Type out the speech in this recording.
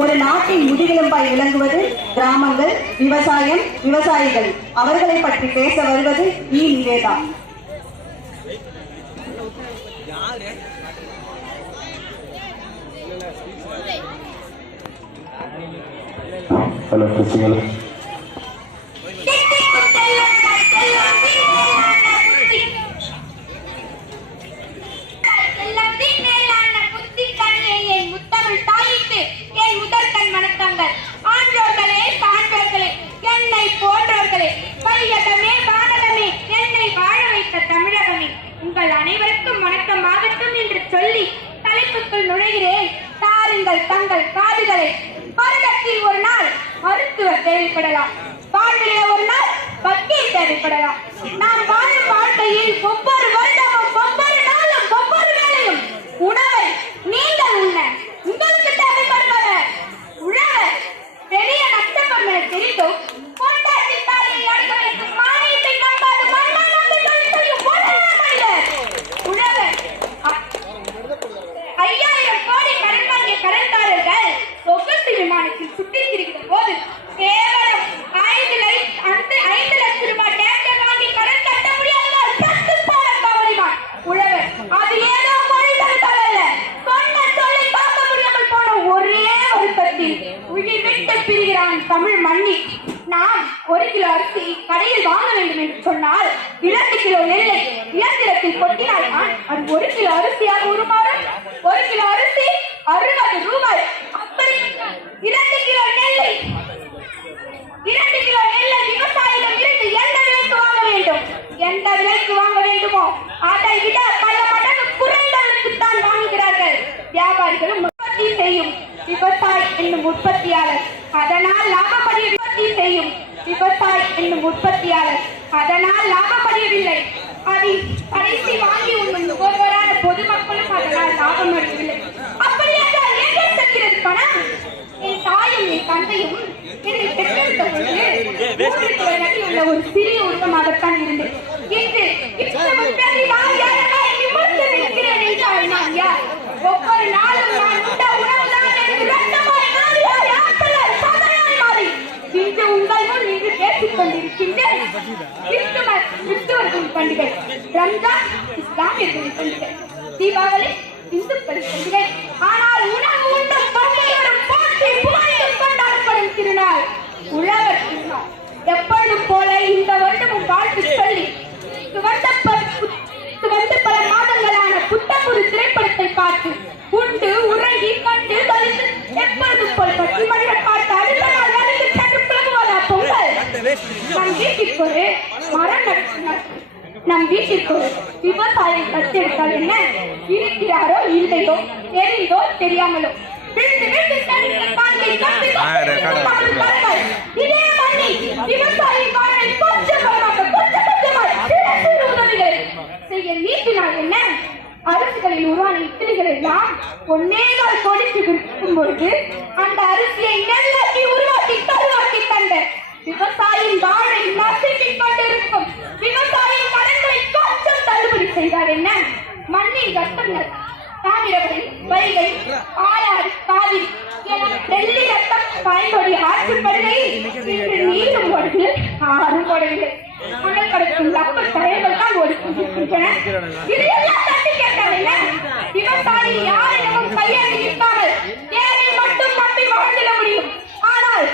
ஒரு நாட்டின் முதுகெலும்பாய் விளங்குவது கிராமங்கள், விவசாயம், விவசாயிகள். அவர்களை பற்றி பேச வருவது நிவேதா. ஹலோ கிறிஸ்டிகள். உங்கள் அனைவருக்கும் வணக்கமாகட்டும் என்று சொல்லி தலைப்புக்குள் நுழைகிறேன். தாருங்கள் தங்கள் காதுகளை. வருடத்தில் ஒரு நாள் மருத்துவர் தேவைப்படலாம், வாழ்விலே ஒரு நாள் வக்கீல் தேவைப்படலாம். நாம் வாழும் வாழ்க்கையில் ஒவ்வொரு வருடமும், ஒவ்வொரு நாளும், ஒவ்வொரு வேளையும் உணவை நீங்கள் உண்ண உங்களுக்கு தேவைப்படுபவர் உழவர். பெரிய நஷ்டம் என தெரிந்தும் கொண்டாட்டி தாலியை அடுக்க வைக்கும் மானியத்தை நம்பாது மன்மன் வந்து சொல்லியும் உழவர். 5000 கோடி கடன் வாங்கிய கடன்காரர்கள் சொகுசு விமானத்தில் சுற்றித் திரிகிற போது கேவலம் 5 லட்சம் ரூபாய் டேக்டர் வாங்கி கடன் கட்ட முடியாத கவனிமான் உழவர். அது ஏதோ மொழி தடுத்தல்ல, சொன்ன சொல்லி பார்க்க முடியாமல் போன ஒரே வருத்தத்தில் உயிர் விட்டு பிரிகிறான் தமிழ் மண்ணி. நாம் 1 கிலோ அரிசி கடையில் வாங்க வேண்டும் என்று சொன்னால் 2 கிலோ நெல்லை இயந்திரத்தில் கொட்டினால் அது 1 கிலோ அரிசியாக உருமாறும். 1 கிலோ அரிசி 60 ரூபாய். அப்படி 2 கிலோ நெல்லை விவசாயிடம் இருந்து எந்த விலைக்கு வாங்க வேண்டும்? எந்த விலைக்கு வாங்க வேண்டுமோ அதை விட பல மடங்கு குறைந்த விலைக்குத்தான் வாங்குகிறார்கள். வியாபாரிகளும் உற்பத்தி செய்யும் விவசாயி என்னும் உற்பத்தியாளர், அதனால் லாபப்படிய உற்பத்தி செய்யும் விவசாயி என்னும் உற்பத்தியாளர், அதனால் லாபப்படியவில்லை. அதை கடைசி வாங்கி உண்ணும் நுகர்வோரான பொதுமக்களும் அதனால் லாபம் அடையவில்லை. அப்படி என்றால் எங்கே செல்கிறது பணம்? என் தாயும் என் தந்தையும் என்னை பெற்றெடுத்த பொழுது உள்ள ஒரு சிறிய உருவமாகத்தான் இருந்தேன். இன்று ஒவ்வொரு நாளும் நான் உண்ட உணவுதான் எனக்கு ரத்தமாய் மாறி இன்று உங்கள் முன் இன்று பேசிக் கொண்டிருக்கின்றேன். கிறிஸ்துவர்களின் பண்டிகை ரம்ஜான் இஸ்லாமியர்களின் பண்டிகை, தீபாவளி இந்துக்களின் பண்டிகை. ஆனால் உணவு உண்ணும் பண்டிகைகளும் போற்றி புகழையும் கொண்டாடப்படும் திருநாள் உழவர் திருநாள். எப்பொழுதும் போல இந்த வருடமும் வாழ்த்து சொல்லி துவண்டு பல மாதங்களான புத்தம்புது திரைப்படத்தை பார்த்து உண்டு உறங்கி கண்டு கழித்து எப்பொழுதும் போல் பற்றி மனித பார்த்து அடுத்த நாள் வேலைக்கு சென்று பிளவுவதா பொங்கல். நம் வீட்டிற்கு விவசாயம் கட்டெடுத்தால் என்ன? இருக்கிறாரோ இல்லையோ, தெரிந்தோ தெரியாமலோ அரசுகளில் உருவான இத்தனைகள் எல்லாம் 1.25 கோடிக்கு விற்கும் பொழுது அந்த அரிசியை நெல்லாக்கி உருவாக்கி கருவாக்கி தந்த விவசாயியின் வாழை நசுக்கிக் கொண்டிருக்கும் விவசாயியின் கடன்களை கொஞ்சம் தள்ளுபடி செய்தார் என்ன? மண்ணின் ரத்தங்கள் தாமிரபரணி, வைகை, ஆயாறு, காவிரி என டெல்லி ரத்தம் பயன்படுத்தி ஆற்றுப்படுகையில் இன்று நீரும் ஓடுது, ஆறும் ஓடவில்லை. மணல் கடக்கும் கப்பல் தரைகள் தான் ஓடிக்கொண்டிருக்கின்றன. இதையெல்லாம் தட்டி கேட்டால் என்ன? விவசாயி யாரிடமும் கையேந்தி நிற்காமல் ஏழை மட்டும் நம்பி வாழ்ந்திட முடியும். ஆனால்